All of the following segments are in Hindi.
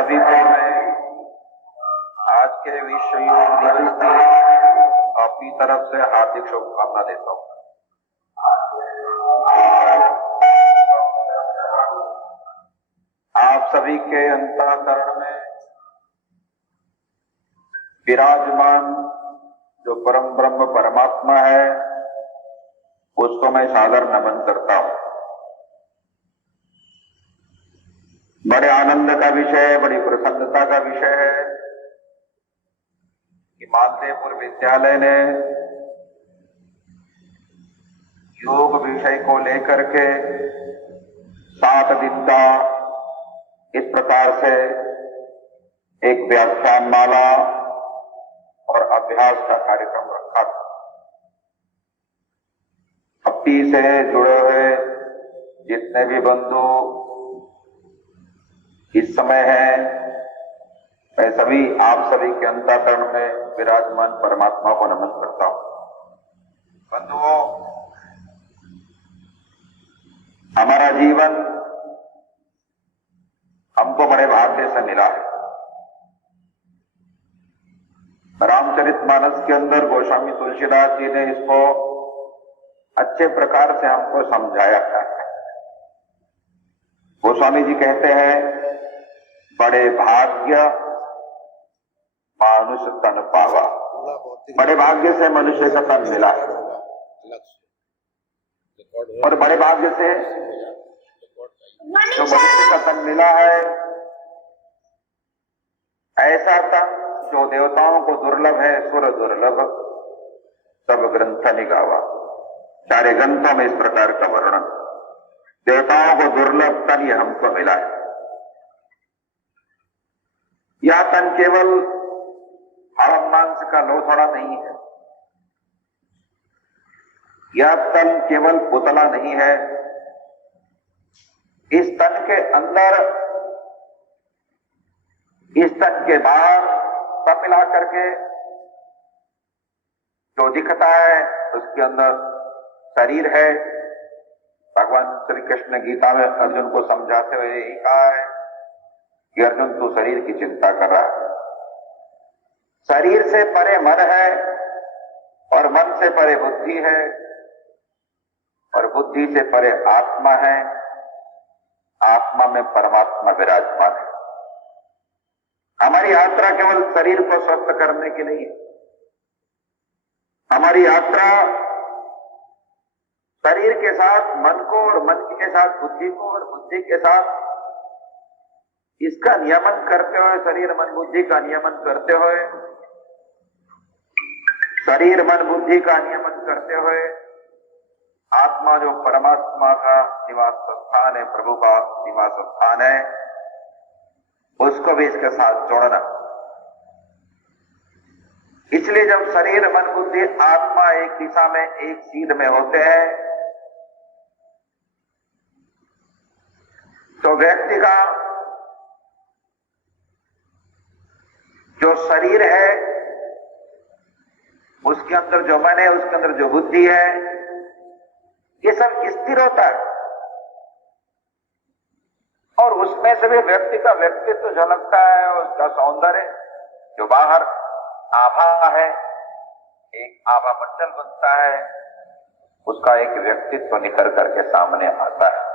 सभी को मैं आज के विश्व योग दिवस की अपनी तरफ से हार्दिक शुभकामना देता हूं। आप सभी के अंतःकरण में विराजमान जो परम ब्रह्म परमात्मा है उसको मैं सादर नमन करता हूं। बड़े आनंद का विषय है, बड़ी प्रसन्नता का विषय है कि मालदेवपुर विद्यालय ने योग विषय को लेकर के 7 दिन का इस प्रकार से एक व्याख्यान माला और अभ्यास का कार्यक्रम रखा था। भक्ति से जुड़े हुए जितने भी बंधु इस समय है, मैं सभी आप सभी के अंतःकरण में विराजमान परमात्मा को नमन करता हूं। बंधुओं, हमारा जीवन हमको बड़े भाग्य से मिला है। रामचरितमानस के अंदर गोस्वामी तुलसीदास जी ने इसको अच्छे प्रकार से हमको समझाया है। गोस्वामी जी कहते हैं, बड़े भाग्य मनुष्य तन पावा। बड़े भाग्य से मनुष्य का तन मिला और बड़े भाग्य से जो मनुष्य का तन मिला है, ऐसा तन जो देवताओं को दुर्लभ है, सुर दुर्लभ सब ग्रंथ निगावा। सारे ग्रंथों में इस प्रकार का वर्णन, देवताओं को दुर्लभ तन ये हमको मिला है। यह तन केवल हाड़ मांस का लोथड़ा नहीं है, यह तन केवल पुतला नहीं है। इस तन के अंदर, इस तन के बाहर सब मिला करके जो दिखता है उसके अंदर शरीर है। भगवान श्री कृष्ण गीता में अर्जुन को समझाते हुए यही कहा है कि अर्जुन तू शरीर की चिंता कर रहा है। शरीर से परे मन है और मन से परे बुद्धि है और बुद्धि से परे आत्मा है। आत्मा में परमात्मा विराजमान है। हमारी यात्रा केवल शरीर को स्वस्थ करने की नहीं है। हमारी यात्रा शरीर के साथ मन को और मन के साथ बुद्धि को और बुद्धि के साथ इसका नियमन करते हुए, शरीर मन बुद्धि का नियमन करते हुए, शरीर मन बुद्धि का नियमन करते हुए आत्मा जो परमात्मा का निवास स्थान है, प्रभु का निवास स्थान है, उसको भी इसके साथ जोड़ना। इसलिए जब शरीर मन बुद्धि आत्मा एक दिशा में, एक सीध में होते हैं तो व्यक्ति का जो शरीर है उसके अंदर जो मन है, उसके अंदर जो बुद्धि है, ये सब स्थिर होता है और उसमें से भी व्यक्ति का व्यक्तित्व झलकता है। उसका सौंदर्य जो बाहर आभा है, एक आभा मंडल बनता है, उसका एक व्यक्तित्व निखर करके सामने आता है।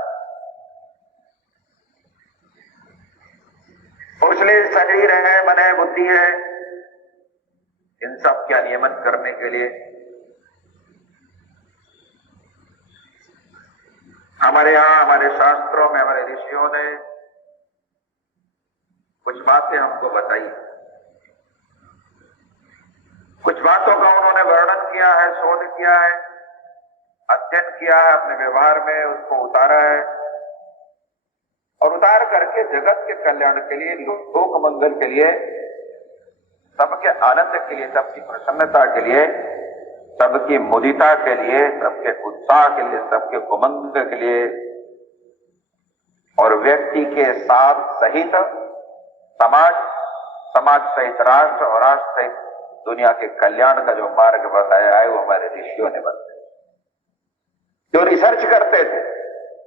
इसलिए शरीर है, मन है, बुद्धि है, इन सब का नियमन करने के लिए हमारे यहां, हमारे शास्त्रों में, हमारे ऋषियों ने कुछ बातें हमको बताई। कुछ बातों का उन्होंने वर्णन किया है, शोध किया है, अध्ययन किया है, अपने व्यवहार में उसको उतारा है और उतार करके जगत के कल्याण के लिए, लोक मंगल के लिए, सबके आनंद के लिए, सबकी प्रसन्नता के लिए, सबकी मुदिता के लिए, सबके उत्साह के लिए, सबके उमंग के लिए और व्यक्ति के साथ सहित समाज सहित राष्ट्र और राष्ट्र सहित दुनिया के कल्याण का जो मार्ग बताया है वो हमारे ऋषियों ने बताया। जो रिसर्च करते थे,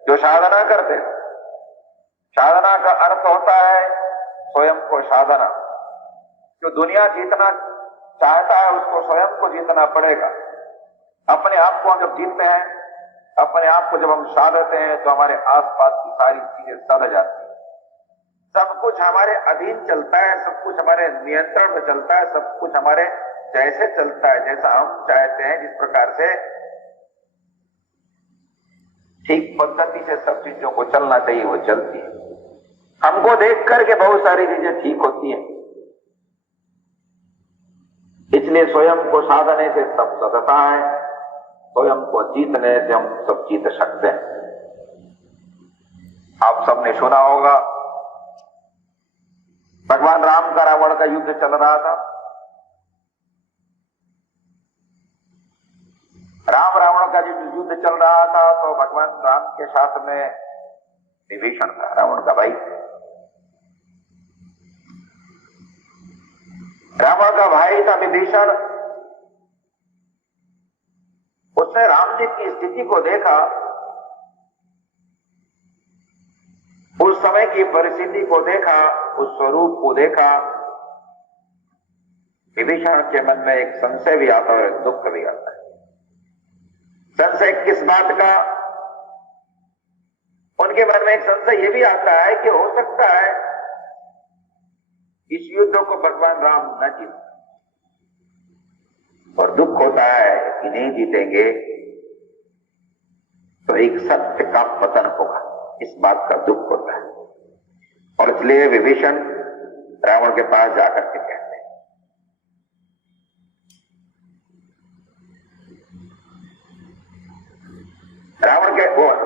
जो साधना करते थे। साधना का अर्थ होता है स्वयं साधना। जो दुनिया जीतना चाहता है उसको स्वयं को जीतना पड़ेगा। अपने आप को हम जब जीतते हैं, अपने आप को जब हम साधते हैं, तो हमारे आसपास की सारी चीजें सध जाती हैं। सब कुछ हमारे अधीन चलता है, सब कुछ हमारे नियंत्रण में चलता है, सब कुछ हमारे जैसे चलता है, जैसा हम चाहते हैं, जिस प्रकार से ठीक पद्धति से सब चीजों को चलना चाहिए वो चलती है। हमको देख करके बहुत सारी चीजें ठीक होती हैं। इसलिए स्वयं को साधने से सब सधता है, स्वयं को जीतने से हम सब जीत सकते हैं। आप सबने सुना होगा, भगवान राम का रावण का युद्ध चल रहा था। राम रावण का जो युद्ध चल रहा था, तो भगवान राम के साथ में विभीषण था, रावण का भाई। रावण का भाई था विभीषण। उसने राम जी की स्थिति को देखा, उस समय की परिस्थिति को देखा, उस स्वरूप को देखा। विभीषण के मन में एक संशय भी आता है और एक दुख भी आता है। संशय किस बात का? उनके मन में एक संशय यह भी आता है कि हो सकता है इस युद्ध को भगवान राम न जीत, और दुख होता है कि नहीं जीतेंगे तो एक सत्य का पतन होगा, इस बात का दुख होता है। और इसलिए विभीषण रावण के पास जाकर के कहते हैं,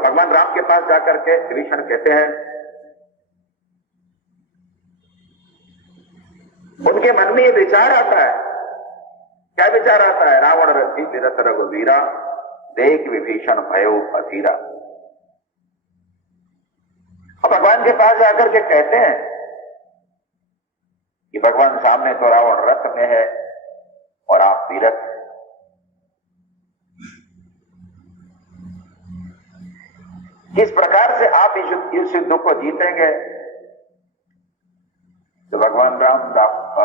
भगवान राम के पास जाकर के विभीषण कहते हैं, उनके मन में ये विचार आता है। क्या विचार आता है? रावण रथी विरत रघुवीरा, देख विभीषण भयो अधीरा। अब भगवान के पास जाकर के कहते हैं कि भगवान सामने तो रावण रथ में है और आप विरत। किस प्रकार से आप इस युद्ध को जीतेंगे? तो भगवान राम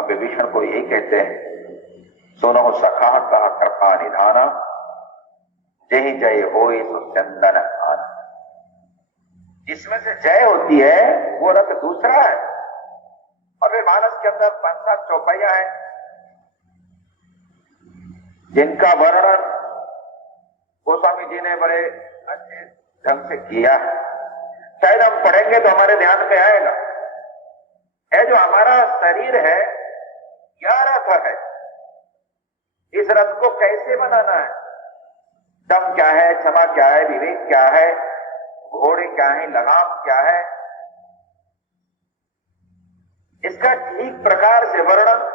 विभीषण को यही कहते हैं, सुनो सखा कहा कृपा निधाना, जय जय होय सुचंदन आन। जिसमें से जय होती है वो रथ दूसरा है, और फिर मानस के अंदर 5-7 चौपाइयां हैं जिनका वर्णन गोस्वामी जी ने बड़े अच्छे ढंग से किया है। शायद हम पढ़ेंगे तो हमारे ध्यान में आएगा। है जो हमारा शरीर है, यह रथ है। इस रथ को कैसे बनाना है? दम क्या है, क्षमा क्या है, विवेक क्या है, घोड़े क्या है, लगाम क्या है, इसका ठीक प्रकार से वर्णन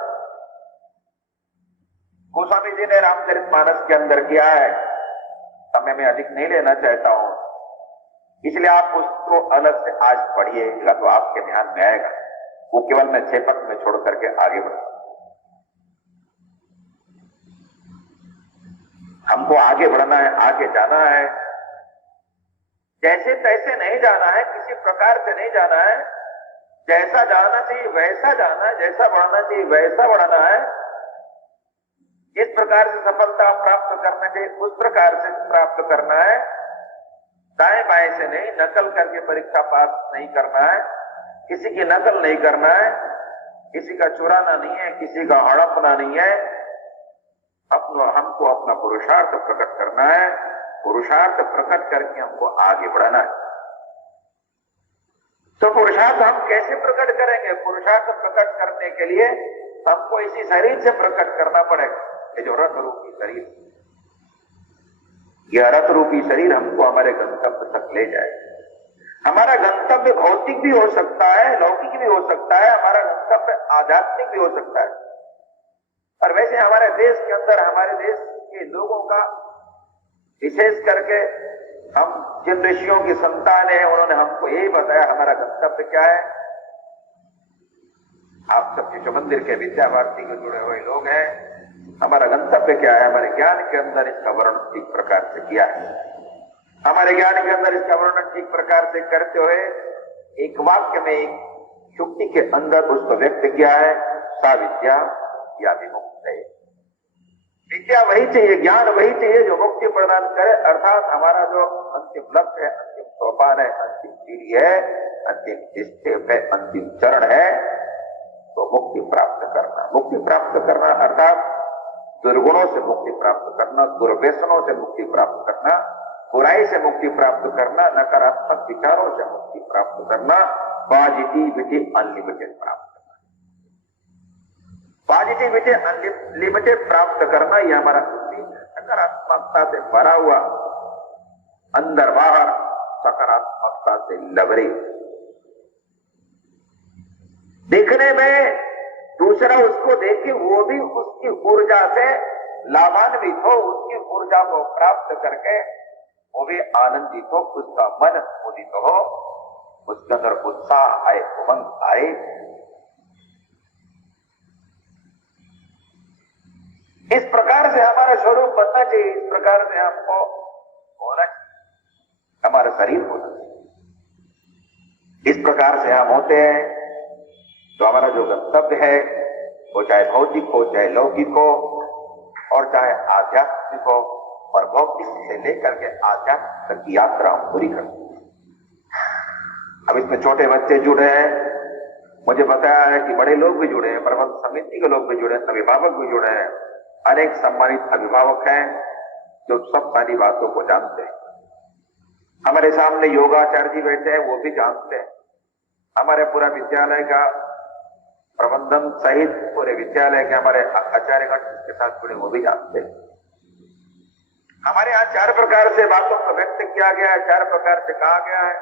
गोस्वामी जी ने रामचरितमानस के अंदर किया है। समय में अधिक नहीं लेना चाहता हूं, इसलिए आप उसको अलग से आज पढ़िएगा तो आपके ध्यान में आएगा। वो केवल मैं 6 पद में छोड़ करके आगे बढ़ा। हमको आगे बढ़ना है, आगे जाना है। जैसे तैसे नहीं जाना है, किसी प्रकार से नहीं जाना है। जैसा जाना चाहिए वैसा जाना है, जैसा बढ़ना चाहिए वैसा बढ़ना है। जिस प्रकार से सफलता प्राप्त करना चाहिए उस प्रकार से प्राप्त करना है। दाएं बाएं से नहीं, नकल करके परीक्षा पास नहीं करना है, किसी की नकल नहीं करना है, किसी का चुराना नहीं है, किसी का हड़पना नहीं है। हमको अपना पुरुषार्थ प्रकट करना है, पुरुषार्थ प्रकट करके हमको आगे बढ़ाना है। तो पुरुषार्थ हम कैसे प्रकट करेंगे? पुरुषार्थ प्रकट करने के लिए हमको इसी शरीर से प्रकट करना पड़ेगा। ये जो रथ रूपी शरीर, यह रथ रूपी शरीर हमको हमारे गंतव्य तक ले जाए। हमारा गंतव्य भौतिक भी हो सकता है, लौकिक भी हो सकता है, हमारा गंतव्य आध्यात्मिक भी हो सकता है। और वैसे हमारे देश के अंदर, हमारे देश के लोगों का विशेष करके, हम जिन ऋषियों की संतान है उन्होंने हमको यही बताया हमारा गंतव्य क्या है। आप सब शिशु मंदिर के विद्यावार्थी के जुड़े हुए लोग हैं। हमारा गंतव्य क्या है? हमारे ज्ञान के अंदर इसका वर्णन ठीक प्रकार से किया है। हमारे ज्ञान के अंदर इसका वर्णन ठीक प्रकार से करते हुए एक वाक्य में, एक शुक्ति के अंदर उसको व्यक्त किया है, सा विद्या या विमुक्त है। विद्या वही चाहिए, ज्ञान वही चाहिए जो मुक्ति प्रदान करे, अर्थात हमारा जो अंतिम लक्ष्य है, अंतिम सोपान है, अंतिम सीढ़ी है, अंतिम स्टेप है, अंतिम चरण है, तो मुक्ति प्राप्त करना। मुक्ति प्राप्त करना अर्थात दुर्गुणों से मुक्ति प्राप्त करना, दुर्व्यसनों से मुक्ति प्राप्त करना, बुराई से मुक्ति प्राप्त करना, नकारात्मक विचारों से मुक्ति प्राप्त करना, पॉजिटिविटी अनलिमिटेड प्राप्त करना। पॉजिटिविटी अनलिमिटेड प्राप्त करना यह हमारा उद्देश्य है। सकारात्मकता से भरा हुआ, अंदर बाहर सकारात्मकता से लबरे, देखने में दूसरा उसको देखे वो भी उसकी ऊर्जा से लाभान्वित हो, उसकी ऊर्जा को प्राप्त करके वो भी आनंदित हो, उसका मन उदित हो, उसके अंदर उत्साह आए, उमंग आए। इस प्रकार से हमारा स्वरूप बनना चाहिए, इस प्रकार से हमको होना चाहिए, हमारा शरीर होना चाहिए। इस प्रकार से हम होते हैं तो हमारा जो गंतव्य है वो चाहे भौतिक हो, चाहे लौकिक हो, और चाहे आध्यात्मिक हो, और भौतिक से लेकर के आध्यात्मिक तक की यात्रा हम पूरी करते हैं। अब इसमें छोटे बच्चे जुड़े हैं, मुझे बताया है कि बड़े लोग भी जुड़े हैं, प्रबंध समिति के लोग भी जुड़े हैं, अभिभावक भी जुड़े हैं, अनेक सम्मानित अभिभावक हैं जो सब सारी बातों को जानते हैं। हमारे सामने योगाचार्य जी बैठे हैं, वो भी जानते हैं। हमारे पूरा विद्यालय का प्रबंधन सहित पूरे विद्यालय के हमारे आचार्यगण के साथ जुड़े, वो भी जानते हैं। हमारे यहाँ 4 प्रकार से बातों को व्यक्त किया गया है, 4 प्रकार से कहा गया है।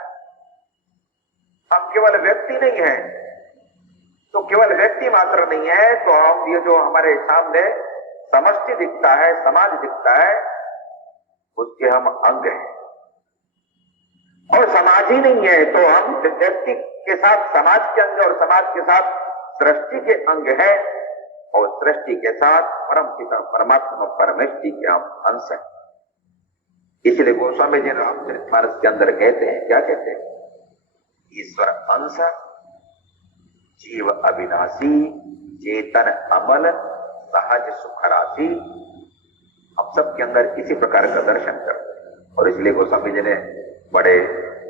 हम केवल व्यक्ति नहीं है, तो केवल व्यक्ति मात्र नहीं है, तो हम ये जो हमारे सामने समष्टि दिखता है, समाज दिखता है, उसके हम अंग हैं। और समाज ही नहीं है तो हम व्यक्ति के साथ समाज के अंग और समाज के साथ सृष्टि के अंग है, और सृष्टि के साथ परम पिता परमात्मा परमेष्टि के हम अंश हैं। इसलिए गोस्वामी जी रामचरितमानस के अंदर कहते हैं, क्या कहते हैं? ईश्वर अंश, जीव अविनाशी, चेतन अमल, सहज सुख राशि। हम सब के अंदर इसी प्रकार का दर्शन करते हैं। और इसलिए गोस्वामी जी ने बड़े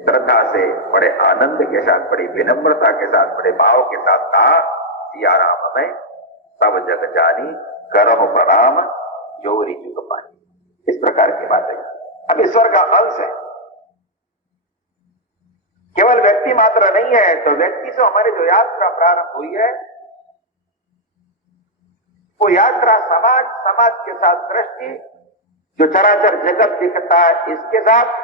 श्रद्धा से, बड़े आनंद के साथ, बड़ी विनम्रता के साथ, बड़े भाव के साथ कहा, सिया राम में सब जग जानी, करहु प्रणाम जोरी जुग पानी। इस प्रकार की बात है। अब ईश्वर का अंश है, केवल व्यक्ति मात्र नहीं है। तो व्यक्ति से हमारी जो यात्रा प्रारंभ हुई है, वो यात्रा समाज, समाज के साथ सृष्टि, जो चराचर जगत दिखता है इसके साथ,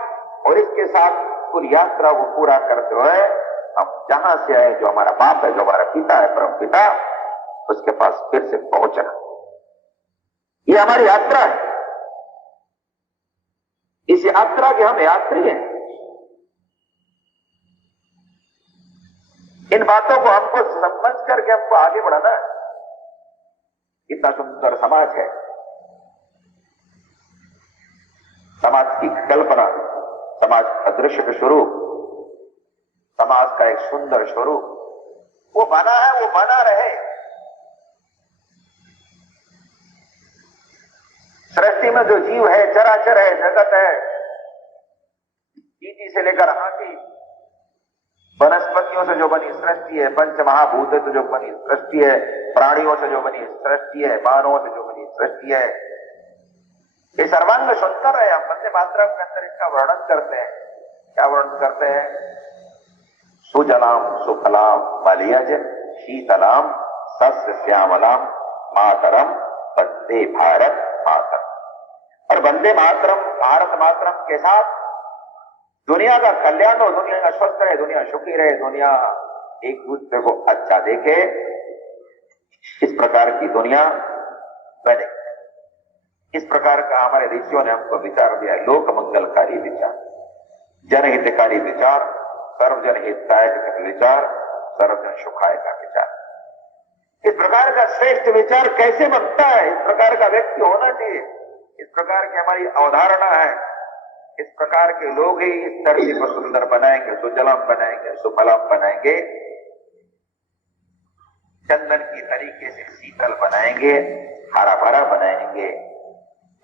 और इसके साथ पूरी यात्रा को पूरा करते हुए हम जहां से आए, जो हमारा बाप है, जो हमारा पिता है, परम पिता, उसके पास फिर से पहुंचना, ये हमारी यात्रा है। इस यात्रा के हम यात्री हैं। इन बातों को हमको समझ करके हमको आगे बढ़ाना है। इतना सुंदर समाज है, समाज की कल्पना, समाज का दृश्य स्वरूप, समाज का एक सुंदर स्वरूप वो बना है, वो बना रहे। सृष्टि में जो जीव है, चराचर है, जगत है, चींटी से लेकर हाथी, वनस्पतियों से जो बनी सृष्टि है, पंच महाभूत से जो बनी सृष्टि है, प्राणियों से जो बनी सृष्टि है, मानवों से जो बनी सृष्टि है, ये सर्वांग सुंदर है। हम वंदे मातरम के अंदर इसका वर्णन करते हैं। क्या वर्णन करते हैं? सुजलाम सुफलाम मलयज शीतलाम सस्य श्यामलाम मातरम वंदे भारत मातरम। और वंदे मातरम, भारत मातरम के साथ दुनिया का कल्याण हो, दुनिया स्वस्थ रहे, दुनिया सुखी रहे, दुनिया एक दूसरे को अच्छा देखे, इस प्रकार की दुनिया बने। इस प्रकार का हमारे ऋषियों ने हमको विचार दिया। लोक मंगलकारी विचार, जनहितकारी विचार, सर्वजन हितकाय का विचार, सर्वजन सुखाय का विचार। इस प्रकार का श्रेष्ठ विचार कैसे बनता है? इस प्रकार का व्यक्ति होना चाहिए। इस प्रकार की हमारी अवधारणा है। इस प्रकार के लोग ही इस धरती को सुंदर बनाएंगे, सुजलाम बनाएंगे, सुफलाम बनाएंगे। चंदन की तरीके से शीतल बनाएंगे, हरा भरा बनाएंगे,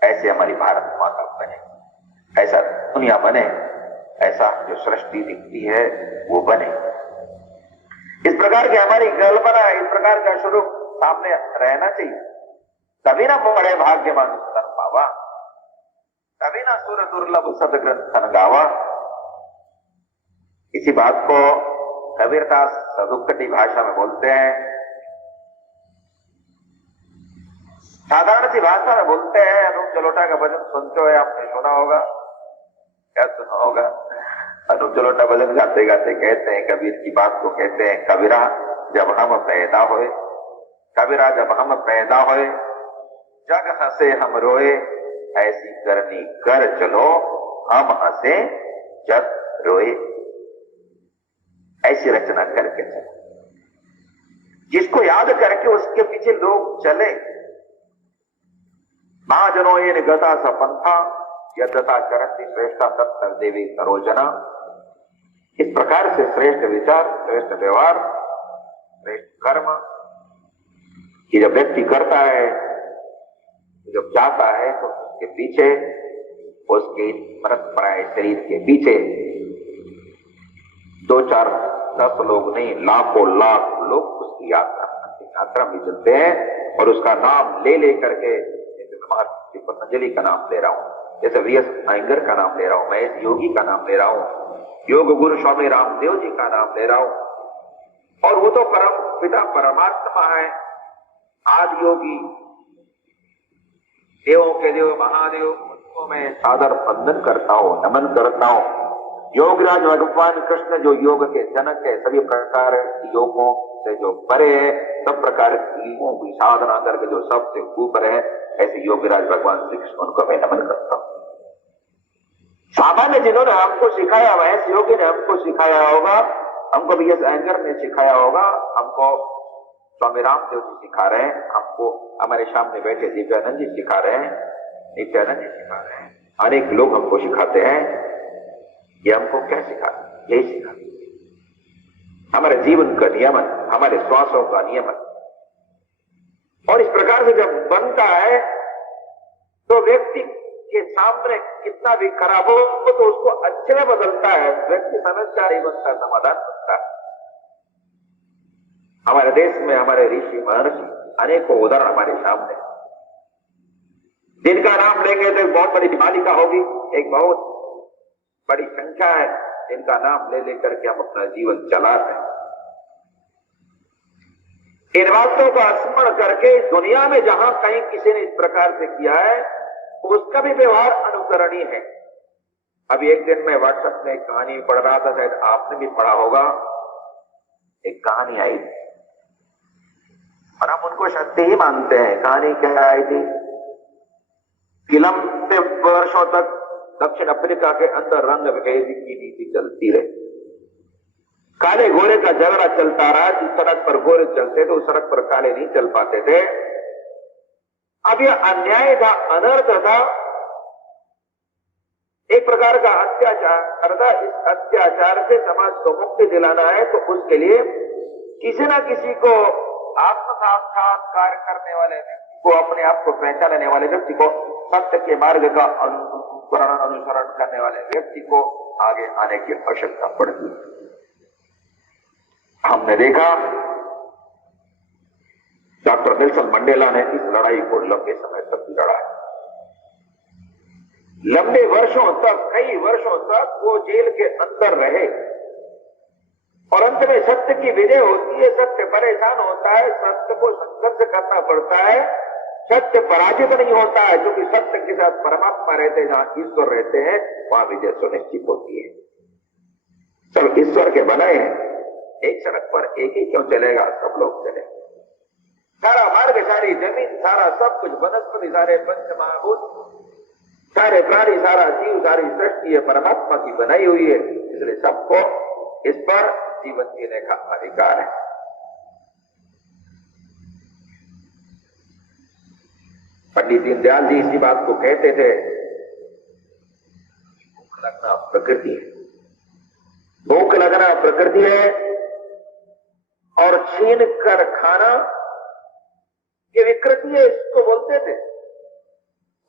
ऐसे हमारी भारत माता बने, ऐसा दुनिया बने, ऐसा जो सृष्टि दिखती है वो बने। इस प्रकार की हमारी कल्पना, इस प्रकार का स्वरूप सामने रहना चाहिए, तभी ना बड़े भाग्यवान स्तन पावा, तभी ना सुर दुर्लभ सदग्रंथन गावा। इसी बात को कबीरदास सदुक्कटी भाषा में बोलते हैं, साधारण सी भाषा में बोलते हैं। अनूप जलोटा का भजन सुनते हुए आपने सुना होगा, क्या सुना होगा? अनूप जलोटा भजन गाते गाते कहते हैं, कबीर की बात को कहते हैं, कबीरा जब हम पैदा होए, कबीरा जब हम पैदा होए, जग हंसे हम रोए, ऐसी करनी कर चलो, हम हंसे जग रोए। ऐसी रचना करके चलो, जिसको याद करके उसके पीछे लोग चले। महाजनों ये गता सपंथा यथा करती श्रेष्ठा तत्तर देवी सरोजना। इस प्रकार से श्रेष्ठ विचार, श्रेष्ठ व्यवहार, श्रेष्ठ कर्म ये जब व्यक्ति करता है, जब जाता है, तो उसके पीछे, उसके मृत प्राय शरीर के पीछे 2, 4, 10 लोग नहीं, लाखों लाख लोग उसकी यात्रा में चलते हैं और उसका नाम ले लेकर के, महर्षि पतंजलि का नाम ले रहा हूं, जैसे वीएस अयंगर का नाम ले रहा हूं, महेश योगी का नाम ले रहा हूं, योग गुरु स्वामी रामदेव जी का नाम ले रहा हूं। और वो तो परम पिता परमात्मा है, आदि योगी, देवों के देव महादेव, उनको मैं सादर वंदन करता हूं, नमन करता हूं। योगराज भगवान कृष्ण जो योग के जनक है, सभी प्रकार के योगों से जो परे है, सब प्रकार की योगों की साधना करके जो सबसे ऊपर है, ऐसे योगराज भगवान श्री कृष्ण, उनको मैं नमन करता हूं। सामान्य जिन्होंने हमको सिखाया, वह योगी ने हमको सिखाया होगा, हमको भी अयंगर ने सिखाया होगा, हमको स्वामी रामदेव जी सिखा रहे हैं, हमको हमारे सामने बैठे दिव्यानंद जी सिखा रहे हैं, नित्यानंद जी सिखा रहे हैं, अनेक लोग हमको सिखाते हैं। ये हमको क्या सिखा? यही सिखा हमारे जीवन का नियमन, हमारे श्वासों का नियमन। और इस प्रकार से जब बनता है तो व्यक्ति के सामने कितना भी खराब हो तो उसको अच्छे में बदलता है, व्यक्ति समस्या नहीं बनता, समाधान बनता है। हमारे देश में हमारे ऋषि महर्षि अनेकों उदाहरण हमारे सामने, जिनका नाम लेंगे तो एक बहुत बड़ी मालिका होगी, एक बहुत बड़ी संख्या है जिनका नाम ले लेकर के हम अपना जीवन चला रहे हैं। इन बातों का स्मरण करके दुनिया में जहां कहीं किसी ने इस प्रकार से किया है, उसका भी व्यवहार अनुकरणीय है। अभी एक दिन मैं व्हाट्सएप में एक कहानी पढ़ रहा था, शायद आपने भी पढ़ा होगा। एक कहानी आई और हम उनको सत्य ही मानते हैं। कहानी क्या आई थी कि लंबे वर्षों तक दक्षिण अफ्रीका के अंदर रंग भेद की नीति चलती रही। काले घोड़े का झगड़ा चलता रहा। जिस सड़क पर घोड़े चलते थे उस सड़क पर काले नहीं चल पाते थे। अब यह अन्याय था, अनर्थ था, एक प्रकार का अत्याचार था। इस अत्याचार से समाज को मुक्ति दिलाना है तो उसके लिए किसी न किसी को आत्म साक्षात्कार करने वाले व्यक्ति को, अपने आप को पहचान लेने वाले व्यक्ति को, सत्य के मार्ग का अनुसरण करने वाले व्यक्ति को आगे आने की आवश्यकता पड़ती है। हमने देखा डॉक्टर नेल्सन मंडेला ने इस लड़ाई को लंबे समय तक लड़ा। लंबे वर्षों तक, कई वर्षों तक वो जेल के अंदर रहे और अंत में सत्य की विजय होती है। सत्य परेशान होता है, सत्य को संघर्ष करना पड़ता है, सत्य पराजित नहीं होता है, क्योंकि सत्य के साथ परमात्मा रहते हैं, जहां ईश्वर रहते हैं वहां विजय सुनिश्चित होती है। सब ईश्वर के बनाए हैं, एक सड़क पर एक ही क्यों चलेगा, सब लोग चले। सारा मार्ग, सारी जमीन, सारा सब कुछ, वनस्पति, सारे पंच महाभूत, सारे प्राणी, सारा जीव, सारी सृष्टि परमात्मा की बनाई हुई है। इसलिए सबको इस पर जीवन जीने का अधिकार है। पंडित दीनदयाल जी इसी बात को कहते थे, भूख लगना प्रकृति है, भूख लगना प्रकृति है और छीन कर खाना ये विकृति है, इसको बोलते थे।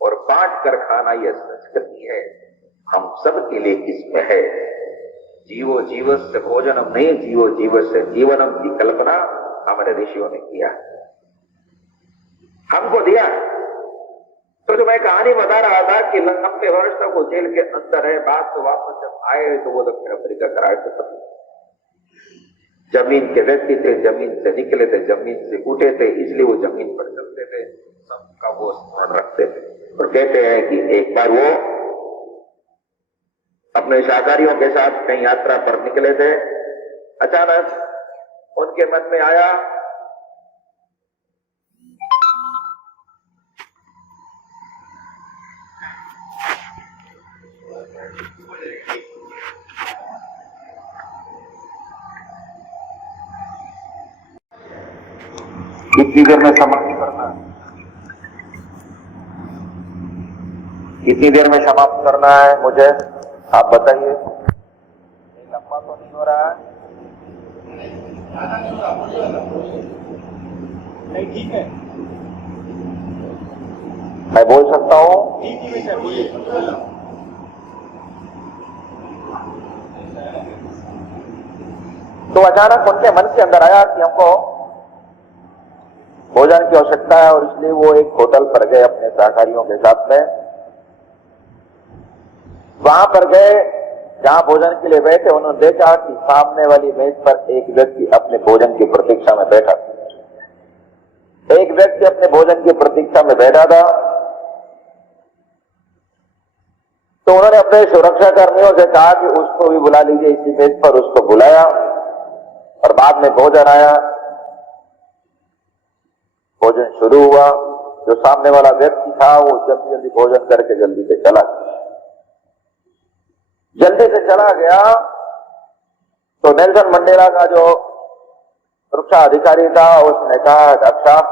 और बांट कर खाना ये संस्कृति है। हम सब के लिए इसमें है। जीवो जीवस्य भोजनम नहीं, जीवो जीवस्य जीवनम की कल्पना हमारे ऋषियों ने किया, हमको दिया। तो जो मैं कहानी बता रहा था कि लंबे वर्ष तक वो जेल के अंदर है, बाद तो वापस जब आए तो वो दक्षिण अफ्रीका का राष्ट्रपति, जमीन के व्यक्ति थे, जमीन से निकले थे, जमीन से उठे थे, इसलिए वो जमीन पर चलते थे, सबका वो स्मरण रखते थे। और कहते हैं कि एक बार वो अपने शाकाहारियों के साथ कहीं यात्रा पर निकले थे, अचानक उनके मन में आया कितनी देर में समाप्त करना है, कितनी देर में समाप्त करना है मुझे आप बताइए। लंबा तो नहीं हो रहा है? नहीं, ठीक है, मैं बोल सकता हूँ? तो अचानक उनके मन के अंदर आया कि हमको भोजन की आवश्यकता है, और इसलिए वो एक होटल पर गए अपने सहकारियों के साथ में। वहां पर गए जहां भोजन के लिए बैठे, उन्होंने देखा कि सामने वाली मेज पर एक व्यक्ति अपने भोजन की प्रतीक्षा में बैठा था। एक व्यक्ति अपने भोजन की प्रतीक्षा में बैठा था। तो उन्होंने अपने सुरक्षा कर्मियों से कहा कि उसको भी बुला लीजिए इसी मेज पर। उसको बुलाया और बाद में भोजन आया, भोजन शुरू हुआ। जो सामने वाला व्यक्ति था वो जल्दी जल्दी भोजन करके जल्दी से चला गया। तो नेल्सन मंडेला का जो सुरक्षा अधिकारी था उसने कहा, डॉक्टर साहब,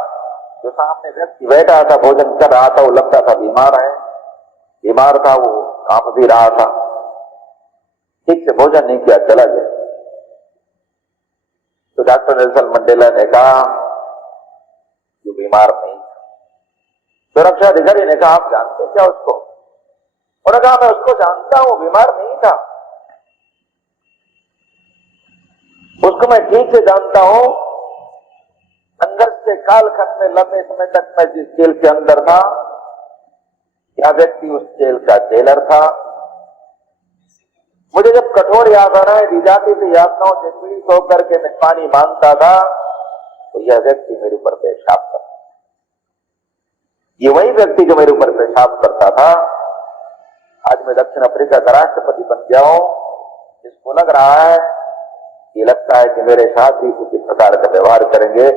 जो सामने व्यक्ति बैठा था भोजन कर रहा था, वो लगता था बीमार था, वो कांप भी रहा था, ठीक से भोजन नहीं किया, चला गया। तो डॉक्टर नेल्सन मंडेला ने कहा जो बीमार नहीं था। सुरक्षा अधिकारी ने कहा, आप जानते क्या उसको? उन्होंने कहा, मैं उसको जानता हूं, बीमार नहीं था, उसको मैं ठीक से जानता हूं। संघर्ष के कालखंड में लंबे समय तक मैं जिस जेल के अंदर था, यह व्यक्ति उस जेल का जेलर था। मुझे जब कठोर यातनाएं दी जाती थी, यातनाओं से पीड़ित होकर के मैं पानी मांगता था, तो यह व्यक्ति मेरे ऊपर पेशाब करता। ये वही व्यक्ति जो मेरे ऊपर पेशाब करता था। आज मैं दक्षिण अफ्रीका का राष्ट्रपति बन गया हूं, इसको लग रहा है, ये लगता है कि मेरे साथ भी उसी प्रकार का व्यवहार करेंगे,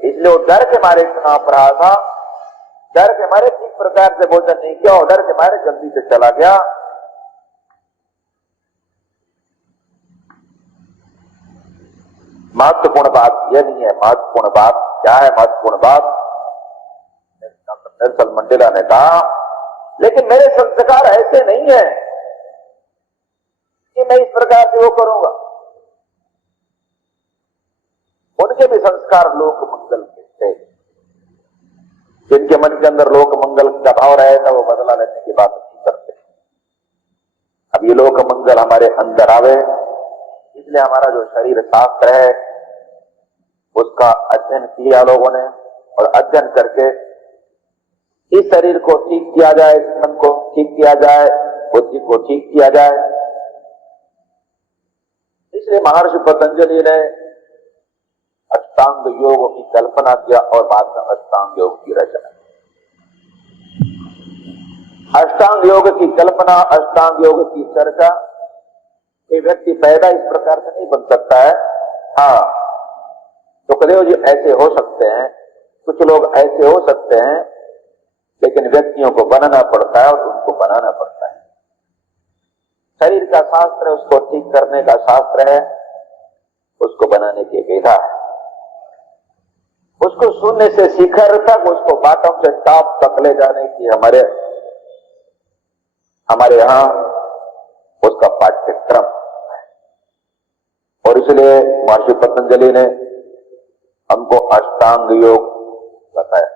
इसलिए वो डर के मारे चुनाव रहा था, डर के मारे ठीक प्रकार से भोजन नहीं किया और डर के मारे जल्दी से चला गया। महत्वपूर्ण बात यह नहीं है, महत्वपूर्ण बात क्या है? महत्वपूर्ण बात नेल्सन मंडेला ने कहा, लेकिन मेरे संस्कार ऐसे नहीं है कि मैं इस प्रकार से वो करूंगा। उनके भी संस्कार लोक मंगल के थे। जिनके मन के अंदर लोक मंगल का भाव रहेगा वो बदला लेने की बात नहीं करते। अब ये लोक मंगल हमारे अंदर आवे, इसलिए हमारा जो शरीर शास्त्र है उसका अध्ययन किया लोगों ने, और अध्ययन करके इस शरीर को ठीक किया जाए, इस मन को ठीक किया जाए, बुद्धि को ठीक किया जाए। इसलिए महर्षि पतंजलि ने अष्टांग योग की कल्पना किया और बाद में अष्टांग योग की रचना। अष्टांग योग की कल्पना, अष्टांग योग की चर्चा, कोई व्यक्ति पैदा इस प्रकार से नहीं बन सकता है। हाँ, सुखदेव जी ऐसे हो सकते हैं, कुछ लोग ऐसे हो सकते हैं, लेकिन व्यक्तियों को बनाना पड़ता है और उनको बनाना पड़ता है। शरीर का शास्त्र है, उसको ठीक करने का शास्त्र है, उसको बनाने की विधा है। उसको शून्य से शिखर तक, उसको बॉटम से टॉप तक ले जाने की हमारे यहां उसका पाठ्यक्रम है। और इसलिए महर्षि पतंजलि ने हमको अष्टांग योग बताया।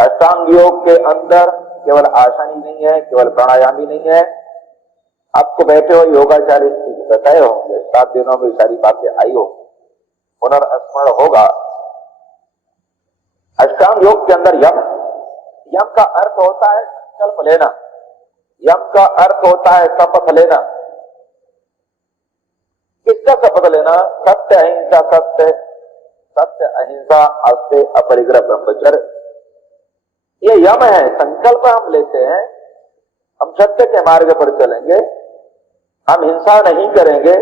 अष्टांग योग के अंदर केवल आसन ही नहीं है, केवल प्राणायाम ही नहीं है। आपको बैठे हो योगाचार्य बताए होंगे, 7 दिनों में सारी बातें आई हो, पुनर्स्मरण होगा। अष्टांग योग के अंदर यम, यम का अर्थ होता है संकल्प लेना, यम का अर्थ होता है शपथ लेना। किसका शपथ लेना? सत्य अहिंसा, सत्य अहिंसा आस्ते अपरिग्रह ब्रह्मचर्य, ये यम है। संकल्प हम लेते हैं, हम सत्य के मार्ग पर चलेंगे, हम हिंसा नहीं करेंगे,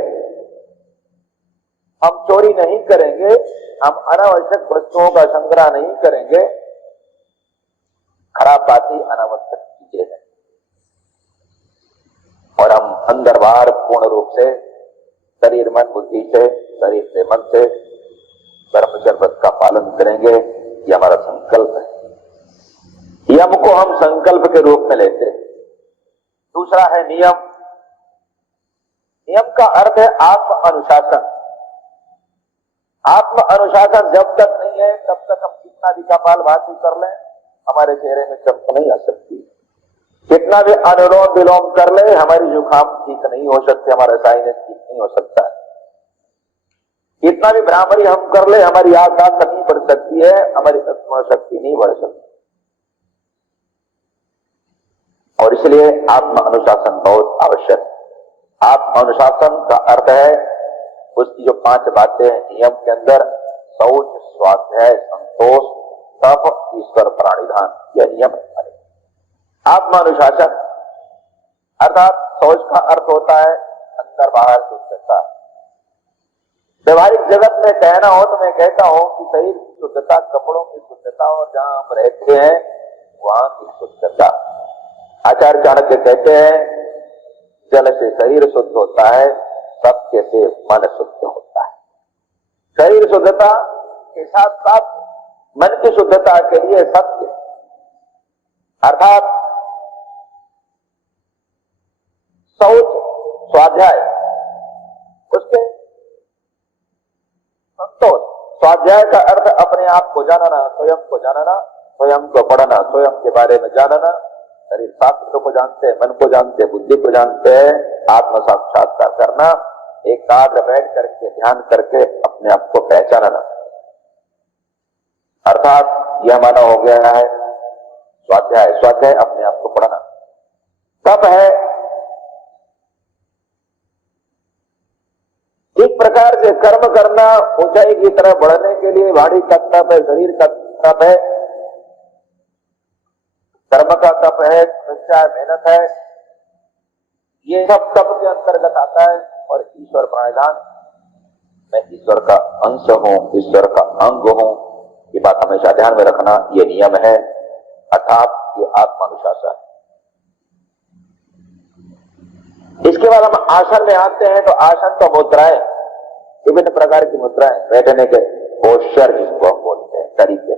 हम चोरी नहीं करेंगे, हम अनावश्यक वस्तुओं का संग्रह नहीं करेंगे। खराब बातें अनावश्यक चीजें हैं। और हम अंदर बाहर पूर्ण रूप से शरीर मन बुद्धि से, शरीर से मन से ब्रह्मचर्य व्रत का पालन करेंगे। ये हमारा संकल्प है। यम को हम संकल्प के रूप में लेते हैं। दूसरा है नियम। नियम का अर्थ है आत्म अनुशासन। आत्म अनुशासन जब तक नहीं है तब तक हम कितना भी कपालभाति कर लें, हमारे चेहरे में चमक नहीं आ सकती। कितना भी अनुलोम विलोम कर ले, हमारी जुकाम ठीक नहीं हो सकती, हमारा साइनस ठीक नहीं हो सकता है। कितना भी भ्रामरी हम कर ले, हमारी याददाश्त नहीं बढ़ सकती है, हमारी स्मरण शक्ति नहीं बढ़ सकती। और इसलिए आत्म अनुशासन बहुत आवश्यक है। आत्म अनुशासन का अर्थ है उसकी जो 5 बातें नियम के अंदर, शौच, स्वाध्याय, संतोष, तप, ईश्वर प्राणिधान, यह नियम है। आत्म अनुशासन अर्थात शौच का अर्थ होता है अंदर बाहर शुद्धता। व्यवहारिक जगत में कहना हो तो मैं कहता हूं कि शरीर की शुद्धता, कपड़ों की शुद्धता और जहां हम रहते हैं वहां की शुद्धता। आचार्य चाणक्य कहते हैं जल से शरीर शुद्ध होता है, सत्य से मन शुद्ध होता है। शरीर शुद्धता के साथ साथ मन की शुद्धता के लिए सत्य अर्थात शौच, स्वाध्याय, उसके संतोष। स्वाध्याय का अर्थ अपने आप को जानना, स्वयं को जानना, स्वयं को पढ़ना, स्वयं के बारे में जानना। शरीर शास्त्र को जानते हैं, मन को जानते हैं, बुद्धि को जानते हैं। आत्म साक्षात्कार करना, एकाग्र बैठ करके ध्यान करके अपने आप को पहचानना, अर्थात यह माना हो गया है स्वाध्याय। स्वाध्याय अपने आप को पढ़ना। तप है एक प्रकार से कर्म करना, ऊंचाई की तरफ बढ़ने के लिए वाणी का तप है, शरीर का तप है, कर्म का तप है, निष्ठा है, मेहनत है। ये सब तप के अंतर्गत आता है। और ईश्वर प्राणिधान, मैं ईश्वर का अंश हूं, ईश्वर का अंग हूं, ये बात हमेशा ध्यान में रखना। ये नियम है अर्थात ये आत्मानुशासन। इसके बाद हम आसन में आते हैं। तो आसन तो मुद्राएं, विभिन्न प्रकार की मुद्राएं, बैठने के पोस्चर जिसको हम बोलते हैं, तरीके।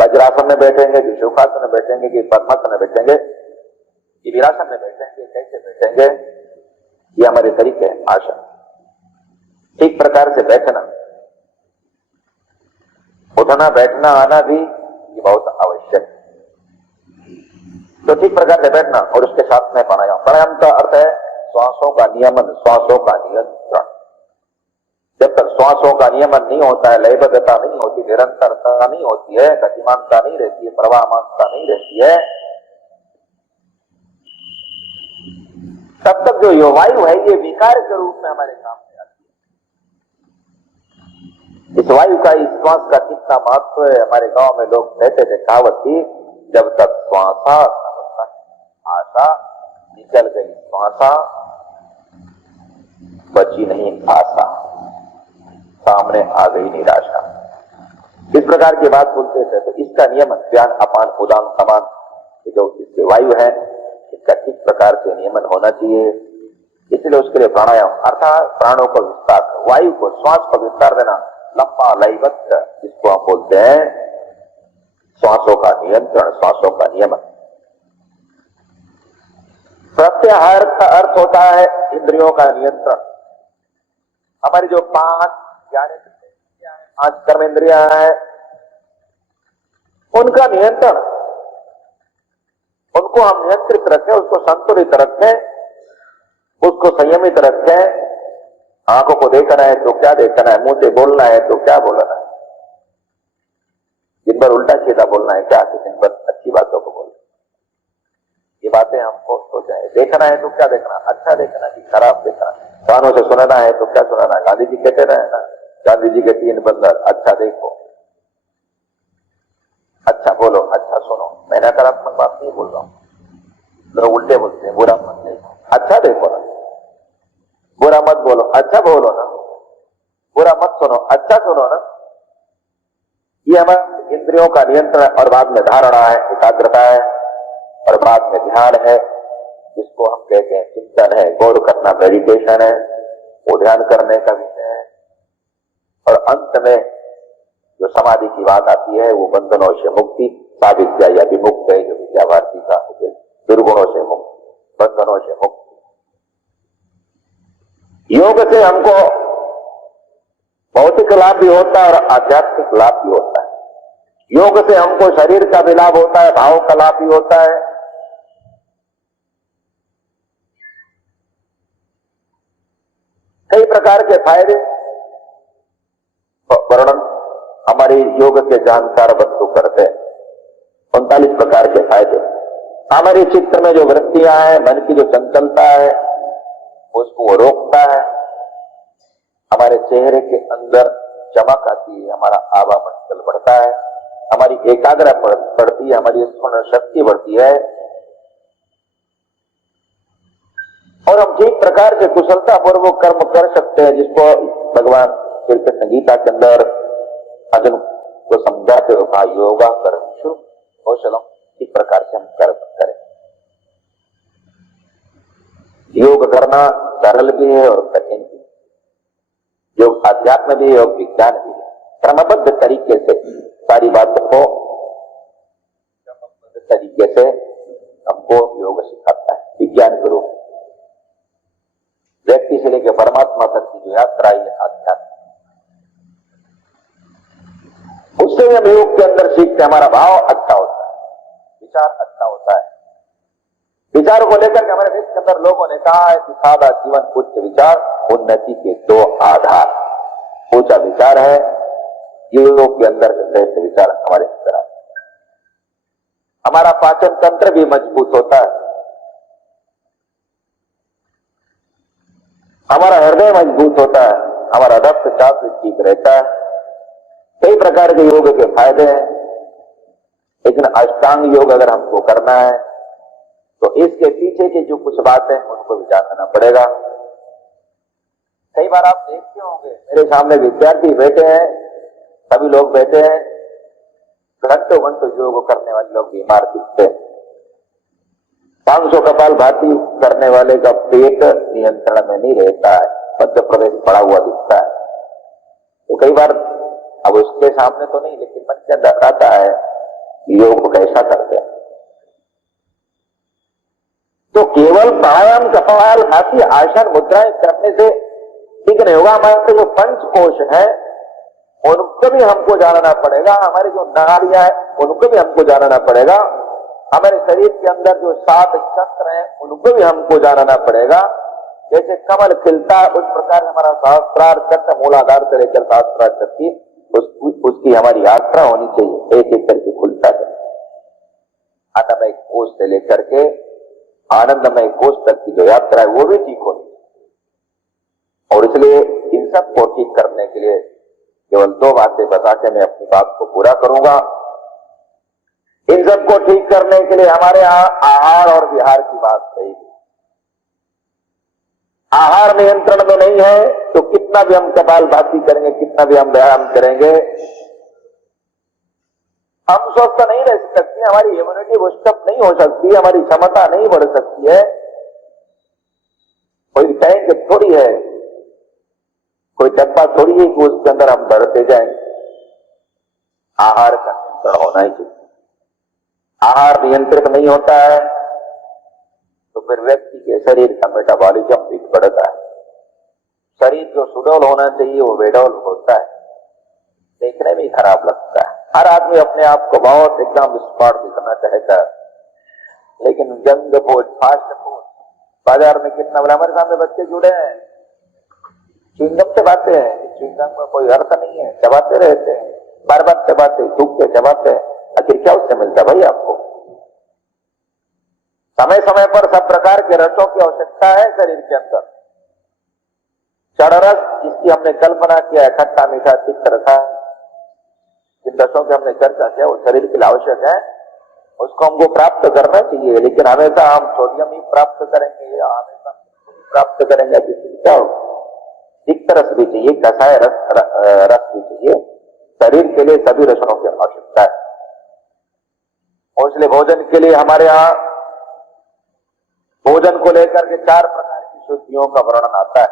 वज्रासन में बैठेंगे कि सुखासन में बैठेंगे कि पद्मासन में बैठेंगे कि वीरासन में बैठेंगे, कैसे बैठेंगे, ये हमारे तरीके हैं। आसन ठीक प्रकार से बैठना, उठना बैठना आना भी ये बहुत आवश्यक है। तो ठीक प्रकार से बैठना और उसके साथ में प्राणायाम। प्राणायाम का अर्थ है श्वासों का नियमन, श्वासों का नियंत्रण। जब तक श्वासों का नियमन नहीं होता है, लयबद्धता नहीं होती, निरंतरता नहीं होती है, गतिमानता नहीं रहती है, प्रवाहमानता नहीं रहती है, तब तक जो यो वायु है ये विकार के रूप में हमारे सामने आती है। इस वायु का, इस श्वास का कितना महत्व है। हमारे गांव में लोग कहते थे, कहावत थी, जब तक श्वासा तब तक आशा, निकल गई श्वासा बची नहीं आशा, सामने आ गई निराशा। इस प्रकार की बात बोलते थे। तो इसका नियम ज्ञान, अपान, उदान, समान, जो इसके वायु है इसका ठीक प्रकार से नियमन होना चाहिए। इसलिए उसके लिए प्राणायाम अर्थात प्राणों को विस्तार, वायु को, श्वास को विस्तार देना, लंबा लयबद्ध जिसको हम बोलते हैं, श्वासों का नियंत्रण, श्वासों का नियमन। प्रत्याहार का अर्थ होता है इंद्रियों का नियंत्रण। हमारी जो 5 ज्ञानेंद्रियां हैं, पांच कर्मेंद्रियां हैं, उनका नियंत्रण, उनको हम नियंत्रित रखें, उसको संतुलित रखें, उसको संयमित रखें। आंखों को देखना है तो क्या देखना है, मुंह से बोलना है तो क्या बोलना है, दिन भर उल्टा सीधा बोलना है क्या, तो दिन भर अच्छी बातों को बोलना, ये बातें हमको सोचा है। देखना है तो क्या देखना, अच्छा देखना कि खराब देखना, कानों से सुनना है तो क्या सुनाना। गांधी जी कहते रहे ना, गांधी जी के 3 बंदर, अच्छा देखो, अच्छा बोलो, अच्छा सुनो। मैं नकारात्मक बात नहीं बोल रहा हूं, लोग उल्टे बोलते हैं, बुरा मत देखो, अच्छा देखो ना, बुरा मत बोलो, अच्छा बोलो ना, बुरा मत सुनो, अच्छा सुनो ना। ये हमारे इंद्रियों का नियंत्रण और बाद में धारणा है, एकाग्रता है, और बाद में ध्यान है, जिसको हम कहते हैं चिंतन है, गौर करना, मेडिटेशन है, वो ध्यान करने का विषय है। और अंत में जो समाधि की बात आती है वो बंधनों से मुक्ति, साविद्या या विमुक्त है, जो विद्या भारती का दुर्गुणों से मुक्ति, बंधनों से मुक्ति। योग से हमको भौतिक लाभ भी होता है और आध्यात्मिक लाभ भी होता है। योग से हमको शरीर का भी लाभ होता है, भाव का लाभ भी होता है। कई प्रकार के फायदे वर्णन हमारे योग के जानकार वस्तु करते हैं। 39 प्रकार के फायदे। हमारे चित्त में जो वृत्तियां हैं, मन की जो चंचलता है, उसको वो रोकता है। हमारे चेहरे के अंदर चमक आती है, हमारा आवामंडल बढ़ता है, हमारी एकाग्रता बढ़ती है, हमारी स्मरण शक्ति बढ़ती है, और हम ठीक प्रकार से कुशलता पूर्वक कर्म कर सकते हैं, जिसको भगवान श्री कृष्ण गीता के अंदर अर्जुन को समझाते हुए कहा, योगा कर्मसु कौशलम। इस प्रकार से हम कर्म करें। योग करना सरल भी है और कठिन भी है। योग अध्यात्म भी है और विज्ञान भी है। क्रमबद्ध तरीके से सारी बातों को क्रमबद्ध तरीके से हमको योग सिखाता है, विज्ञान के रूप में। व्यक्ति से लेकर परमात्मा तक की जो यात्रा है आध्यात्म, उससे हम योग के अंदर सीखते, हमारा भाव अच्छा होता है, विचार अच्छा होता है। विचार को लेकर के हमारे देश के अंदर लोगों ने कहा है कि सादा जीवन उच्च विचार, उन्नति के 2 आधार। ऊंचा विचार है, योग के अंदर श्रेष्ठ विचार हमारे अंदर आए। हमारा पाचन तंत्र भी मजबूत होता है, हमारा हृदय मजबूत होता है, हमारा रक्तचाप भी ठीक रहता है। कई प्रकार के योग के फायदे हैं, लेकिन अष्टांग योग अगर हमको करना है तो इसके पीछे की जो कुछ बातें उनको भी जानना पड़ेगा। कई बार आप देखते होंगे, मेरे सामने विद्यार्थी बैठे हैं, सभी लोग बैठे हैं, घंटों घंटों योग करने वाले लोग बीमार दिखते हैं। 500 कपालभाति करने वाले का पेट नियंत्रण में नहीं रहता है, मध्य प्रदेश पड़ा हुआ दिखता है। तो कई बार अब उसके सामने तो नहीं, लेकिन मन के अंदर आता है योग कैसा करते हैं। तो केवल प्राणायाम, कपालभाति, आसन, मुद्राएं करने से ठीक नहीं होगा। हमारे जो पंच कोश है उनको भी हमको जानना पड़ेगा, हमारी जो नाड़ियां हैं उनको भी हमको जानना पड़ेगा, हमारे शरीर के अंदर जो 7 चक्र हैं उनको भी हमको जानना पड़ेगा। जैसे कमल खिलता है उस प्रकार हमारा सहस्त्रार चक्र, मूलाधार से लेकर सहस्त्रार चक्र की उसकी हमारी यात्रा होनी चाहिए, एक एक करके खुलता है। अन्नमय कोष से लेकर के आनंदमय कोष तक की जो यात्रा है वो भी ठीक होनी चाहिए। और इसलिए इन सब को ठीक करने के लिए केवल 2 बातें बता के मैं अपनी बात को पूरा करूंगा। इन सब को ठीक करने के लिए हमारे यहां आहार और विहार की बात कही। आहार नियंत्रण में नहीं है तो कितना भी हम कपालभाति करेंगे, कितना भी हम व्यायाम करेंगे, हम स्वस्थ नहीं रह सकते, हमारी इम्यूनिटी बूस्टअप नहीं हो सकती, हमारी क्षमता नहीं बढ़ सकती है। कोई टैंक थोड़ी है, कोई डब्बा थोड़ी है कि उसके अंदर हम बढ़ते जाएं। आहार का नियंत्रण होना ही चाहिए। आहार नियंत्रित नहीं होता है तो फिर व्यक्ति के शरीर का मेटाबॉलिज्म भी बढ़ता है। शरीर जो सुडौल होना चाहिए वो बेडौल होता है। नियम ही खराब लगता है। हर आदमी अपने आप को बहुत एकदम स्मार्ट दिखना चाहता है, लेकिन जंक फूड, फास्ट फूड बाजार में कितना बड़ा, हमारे सामने बच्चे जुड़े हैं, च्युइंगम चबाते हैं, च्युइंगम में कोई अर्थ नहीं है, चबाते रहते हैं, बार बार चबाते, थूक के चबाते हैं, आखिर क्या उससे मिलता भाई आपको? समय समय पर सब प्रकार के रसों की आवश्यकता है शरीर के अंदर। चढ़ रस, जिसकी हमने कल्पना किया है, खट्टा मीठा तिक्त रखा, जिन रसों की हमने चर्चा किया वो शरीर के लिए आवश्यक है, उसको हमको प्राप्त करना चाहिए। लेकिन हमेशा हम सोडियम ही प्राप्त करेंगे या हमेशा प्राप्त करेंगे, क्या हो? तिक्त रस भी चाहिए, कसाय रस भी चाहिए। शरीर के लिए सभी रसों की आवश्यकता है। और इसलिए भोजन के लिए हमारे यहाँ भोजन को लेकर के 4 प्रकार की शुद्धियों का वर्णन आता है।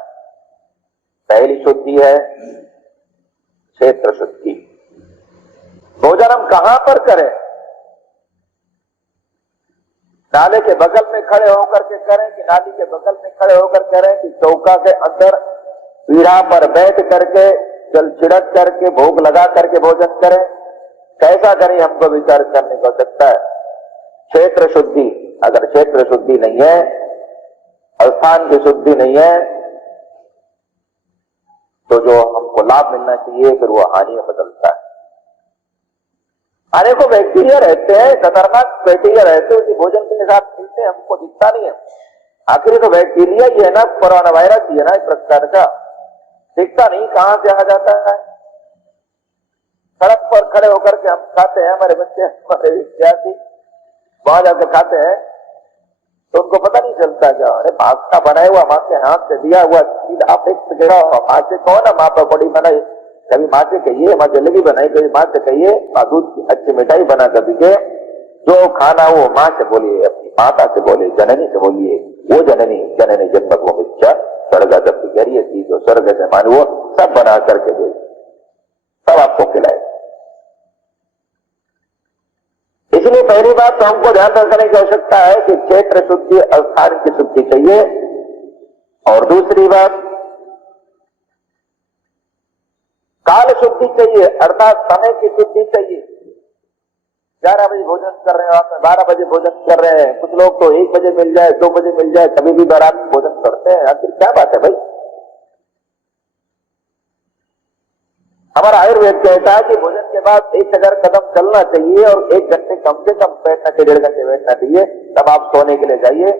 पहली शुद्धि है क्षेत्र शुद्धि। भोजन हम कहां पर करें? नाले के बगल में खड़े होकर के करें कि नाली के बगल में खड़े होकर करें कि चौका के अंदर पीढ़ा पर बैठ करके जल छिड़क करके भोग लगा करके भोजन करें? कैसा करें, हमको विचार करने को सकता है। क्षेत्र शुद्धि, अगर क्षेत्र शुद्धि नहीं है, स्थान की शुद्धि नहीं है, तो जो हमको लाभ मिलना चाहिए फिर वो हानि में बदलता है। अनेकों बैक्टीरिया रहते हैं, खतरनाक बैक्टीरिया रहते हैं, उसी भोजन के साथ मिलते हैं, हमको दिखता नहीं है। आखिर तो बैक्टीरिया ही है ना, कोरोना वायरस ही है ना इस प्रकार का, दिखता नहीं, कहां से आ जाता है। सड़क पर खड़े होकर के हम खाते हैं, हमारे बच्चे, हमारे विद्यार्थी वहां जाकर खाते हैं तो उनको पता नहीं चलता क्या, अरे माँ का बनाया हुआ, माँ के हाथ से दिया हुआ चीज आप एक गिरा, माँ से कहो ना, माँ पकौड़ी बनाई, कभी माँ से कहिए माँ जलेबी बनाई, कभी माँ से कहिए माँ दूध की अच्छी मिठाई बना कर दीजिए। जो खाना वो माँ से बोलिए, अपनी माता से बोलिए, जननी से बोलिए। वो जननी जननी जन्मभूमि इच्छा स्वर्ग गहरी थी, जो स्वर्ग से मान वो सब बना करके दे, सब आपको खिलाए। इसलिए पहली बात तो हमको ध्यान रखने की आवश्यकता है कि क्षेत्र शुद्धि, स्थान की शुद्धि चाहिए। और दूसरी बात काल शुद्धि चाहिए, अर्थात समय की शुद्धि चाहिए। 11 बजे भोजन कर रहे हैं आप, 12 बजे भोजन कर रहे हैं, कुछ लोग तो 1 बजे मिल जाए, 2 बजे मिल जाए, कभी भी बारात भोजन करते हैं। आखिर क्या बात है भाई? हमारा आयुर्वेद कहता है कि भोजन के बाद 1000 कदम चलना चाहिए और 1 घंटे कम से कम बैठना चाहिए, 1.5 घंटे बैठना चाहिए, तब आप सोने के लिए जाइए।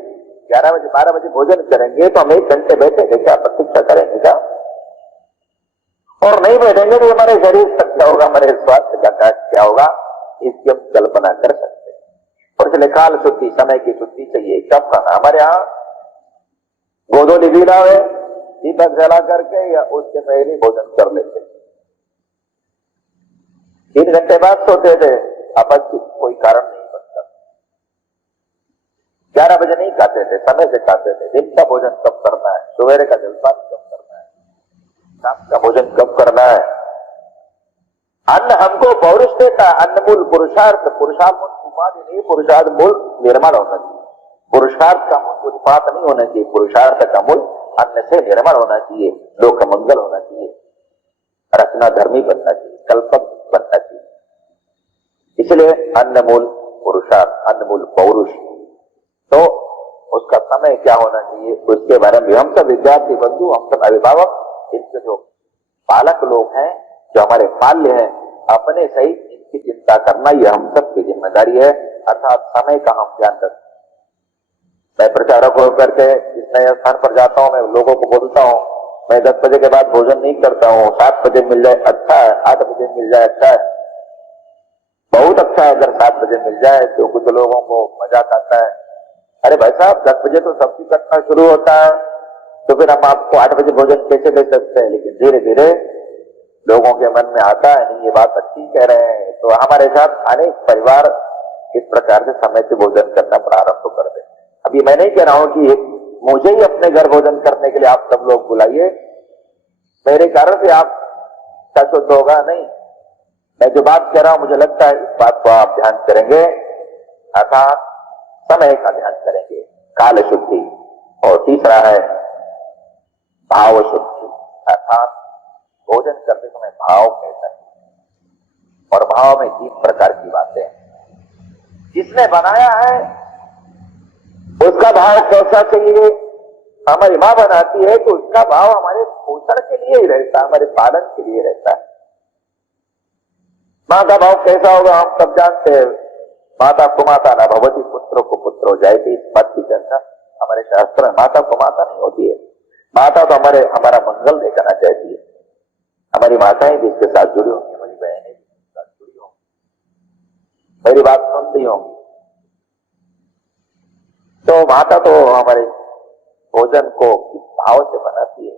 11 बजे 12 बजे भोजन करेंगे तो हम 1 घंटे बैठेंगे क्या, प्रतीक्षा करेंगे क्या? और नहीं बैठेंगे तो हमारे शरीर तक क्या होगा, हमारे स्वास्थ्य का क्या होगा, इसकी हम कल्पना कर सकते हैं। और इसलिए काल शुद्धि, समय की शुद्धि चाहिए। कब खाना? हमारे यहाँ गोधूली भी लावे, दीपक जला करके या उसके पहले भोजन कर लेते, 3 घंटे बाद सोते थे, आपस की कोई कारण नहीं बनता। 11 बजे नहीं खाते थे, समय से खाते थे। दिन का भोजन कब करना है, सवेरे का जलपान कब करना है, शाम का भोजन कब करना है। अन्न हमको पौरुष देता, अन्न मूल पुरुषार्थ, पुरुषार्थ उपाधि नहीं, पुरुषार्थ मूल निर्माण होना चाहिए। पुरुषार्थ का मूल उत्पाद नहीं होना चाहिए, पुरुषार्थ का मूल अन्न से निर्माण होना चाहिए, लोक मंगल होना चाहिए, रचना धर्मी बनना चाहिए, कल्पक बनना चाहिए। इसलिए अन्न मूल पुरुषार्थ, अन्न मूल पौरुष। तो उसका समय क्या होना चाहिए, उसके बारे में हम सब विद्यार्थी बंधु, हम सब अभिभावक, इनके जो पालक लोग हैं, जो हमारे पाल्य हैं, अपने सहित इनकी चिंता करना ये हम सबकी जिम्मेदारी है। अर्थात समय का हम ध्यान रखें। मैं प्रचारक होकर के इस नए स्थान पर जाता हूं, मैं लोगों को बोलता हूं, मैं 10 बजे के बाद भोजन नहीं करता हूं, 7 बजे मिल जाए अच्छा है, 8 बजे मिल जाए अच्छा है, बहुत अच्छा है अगर 7 बजे मिल जाए। तो कुछ लोगों को मजाक आता है, अरे भाई साहब 10 बजे तो सब्जी कटना शुरू होता है, तो फिर हम आपको 8 बजे भोजन कैसे दे सकते हैं। लेकिन धीरे धीरे लोगों के मन में आता है, नहीं ये बात अच्छी कह रहे हैं। तो हमारे साथ अनेक परिवार इस प्रकार से समय से भोजन करना प्रारंभ कर दें। अभी मैं नहीं कह रहा हूं कि मुझे ही अपने घर भोजन करने के लिए आप सब लोग बुलाइए, मेरे कारण से आप शुद्ध होगा नहीं। मैं जो बात कह रहा हूं, मुझे लगता है इस बात को आप ध्यान करेंगे, अर्थात समय का ध्यान करेंगे, काल शुद्धि। और तीसरा है भाव शुद्धि, अर्थात भोजन करते समय भाव कैसा है। भाव में 3 प्रकार की बातें हैं। जिसने बनाया है उसका भाव कैसा चाहिए? हमारी मां बनाती है तो उसका भाव हमारे पोषण के लिए ही रहता है, हमारे पालन के लिए रहता है। मां का भाव कैसा होगा हम सब जानते हैं। माता को माता न भवती, पुत्रों को पुत्रो जायते। इस बात की चर्चा हमारे शास्त्र में माता को माता नहीं होती है। माता तो हमारा मंगल देखना चाहती है। हमारी माताएं भी इसके साथ जुड़ी होंगी, हमारी बहनें भी इसके साथ जुड़ी होंगी, मेरी बात सुनती होंगी। तो माता तो हमारे भोजन को किस भाव से बनाती है।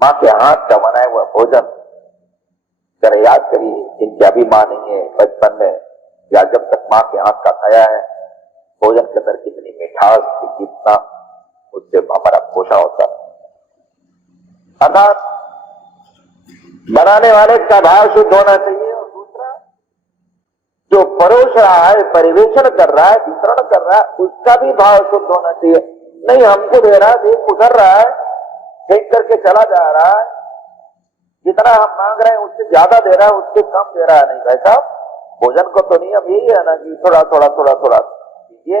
माँ के हाथ का बनाया हुआ भोजन जरा याद करिए, जिनकी अभी मां नहीं है, बचपन में या जब तक मां के हाथ का खाया है, भोजन के अंदर कितनी मिठास थी, कितना उससे हमारा पोषण होता है। अर्थात बनाने वाले का भाव शुद्ध होना चाहिए, और दूसरा जो परोस रहा है, परिवेशन कर रहा है, वितरण कर रहा है, उसका भी भाव शुद्ध होना चाहिए। नहीं हमको दे रहा है, देख उधर रहा है, फेंक करके चला जा रहा है, जितना हम मांग रहे हैं उससे ज्यादा दे रहा है, उससे कम दे रहा है। नहीं भाई साहब, भोजन को तो नियम यही है ना कि थोड़ा थोड़ा थोड़ा थोड़ा दीजिए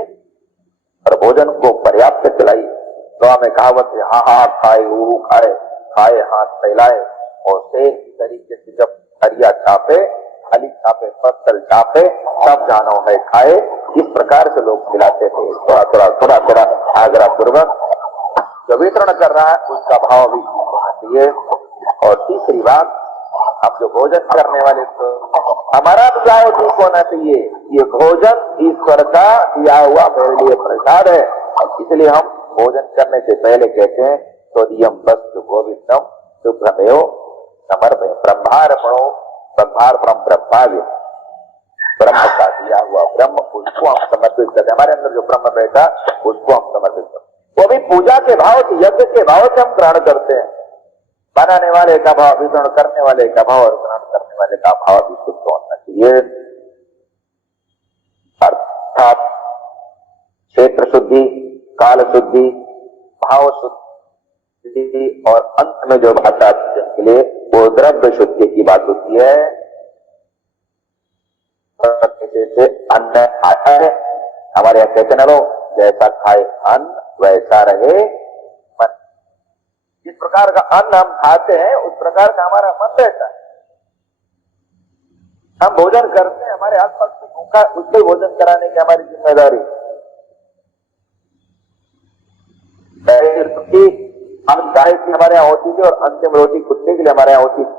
और भोजन को पर्याप्त खिलाइए। तो हमें कहावत है, हा हा खाए ऊ खाए, खाए हाथ फैलाए, और से तरीके से जब हरिया छापे, खाली छापे, पत्तल छापे, सब जानो है खाए। इस प्रकार से लोग खिलाते थे, थोड़ा थोड़ा थोड़ा थोड़ा आग्रह पूर्वक। जो वितरण कर रहा है उसका भाव भी होना चाहिए। और तीसरी बात, हम जो भोजन करने वाले तो हमारा भाव ठीक होना चाहिए। ये भोजन ईश्वर का दिया हुआ मेरे लिए प्रसाद है, इसलिए हम भोजन करने से पहले कहते हैं तोदियम वस्तु गोविंदम शुभ्रमेव समर्पय ब्रह्मार्पणो ब्रह्मार्पणम ब्रह्माव्य। ब्रह्म का दिया हुआ ब्रह्म, उसको हम समर्पित करते हैं। हमारे अंदर जो ब्रह्म बैठा उसको हम समर्पित करते हैं। वो भी पूजा के भाव से, यज्ञ के भाव से हम ग्रहण करते हैं। बनाने वाले का भाव, वितरण करने वाले का भाव और ग्रहण करने वाले का भाव भी शुद्ध होना चाहिए। अर्थात क्षेत्र शुद्धि, काल शुद्धि, भाव शुद्धि, और अंत में जो बात आती है के लिए वो द्रव्य शुद्धि की बात होती है। जैसे अन्न खाता है, हमारे यहाँ कहते ना लोग, जैसा खाए अन्न वैसा रहे मन। जिस प्रकार का अन्न हम खाते हैं उस प्रकार का हमारा मन रहता है। हम भोजन करते हैं, हमारे आसपास में भूखा उसको भोजन कराने की हमारी जिम्मेदारी। रोटी हम गाय की हमारे यहाँ होती थी और अंतिम रोटी कुत्ते के लिए हमारे यहाँ होती थी।